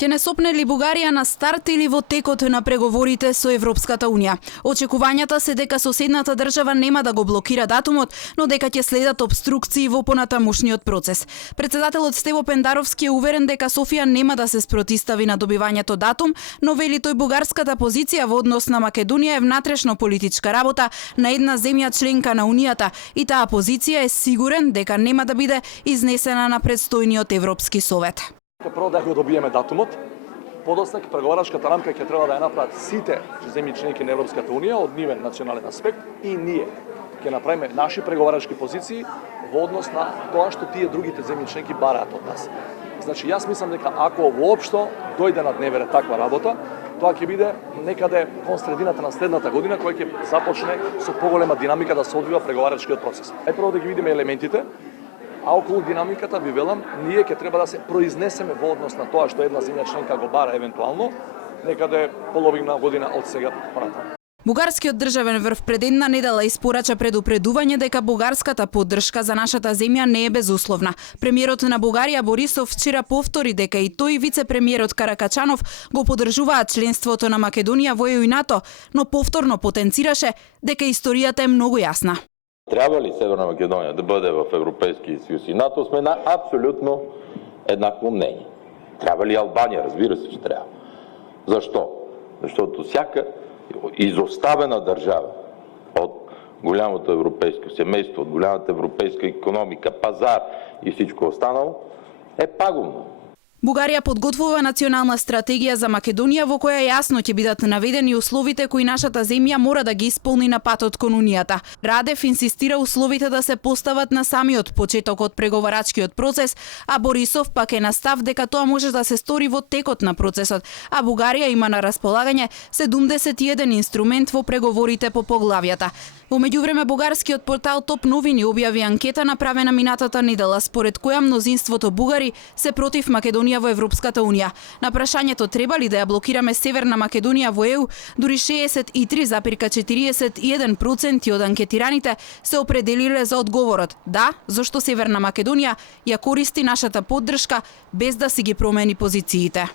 Ќе не сопне ли Бугарија на старт или во текот на преговорите со Европската Унија? Очекувањата се дека соседната држава нема да го блокира датумот, но дека ќе следат обструкции во понатамушниот процес. Председателот Стево Пендаровски е уверен дека Софија нема да се спротистави на добивањето датум, но вели тој бугарската позиција во однос на Македонија е внатрешно политичка работа на една земја членка на Унијата и таа позиција е сигурен дека нема да биде изнесена на предстојниот Европски совет. Прво да го добиеме датумот, подоцна преговарачката рамка ќе треба да ја направат сите земји членки на Европската Унија од нивен национален аспект и ние ќе направиме наши преговарачки позиции во однос на тоа што тие другите земји членки бараат од нас. Значи јас мислам дека ако воопшто дојде на дневен ред таква работа, тоа ќе биде некаде кон средината на следната година која ќе започне со поголема динамика да се одвива преговарачкиот процес. Прво да ги видиме елементите, а околу динамиката ви велам, ние ќе треба да се произнесеме во однос на тоа што една земја членка го бара евентуално, некаде половина година од сега понатаму. Бугарскиот државен врв пред една недела испорача предупредување дека бугарската поддршка за нашата земја не е безусловна. Премиерот на Бугарија Борисов вчера повтори дека и тој и вице-премиерот Каракачанов го поддржуваат членството на Македонија во ЕУ и НАТО, но повторно потенцираше дека историјата е многу јасна. Трябва ли Северна Македонија да бъде в Европейския съюз и НАТО, сме на абсолютно еднакво мнение. Трябва ли Албания? Разбира се, че трябва. Защо? Защото всяка изоставена държава от голямото европейско семейство, от голямата европейска икономика, пазар и всичко останало е пагубно. Бугарија подготвува национална стратегија за Македонија во која јасно ќе бидат наведени условите кои нашата земја мора да ги исполни на патот кон Унијата. Радев инсистира условите да се постават на самиот почеток од преговарачкиот процес, а Борисов пак е на став дека тоа може да се стори во текот на процесот, а Бугарија има на располагање 71 инструмент во преговорите по поглавјата. Во меѓувреме бугарскиот портал Топ новини објави анкета направена минатата недела според која мнозинството бугари се против Македонија во Европската Унија. На прашањето треба ли да ја блокираме Северна Македонија во ЕУ, дури 63,41% од анкетираните се определиле за одговорот да, зашто Северна Македонија ја користи нашата поддршка без да си ги промени позициите.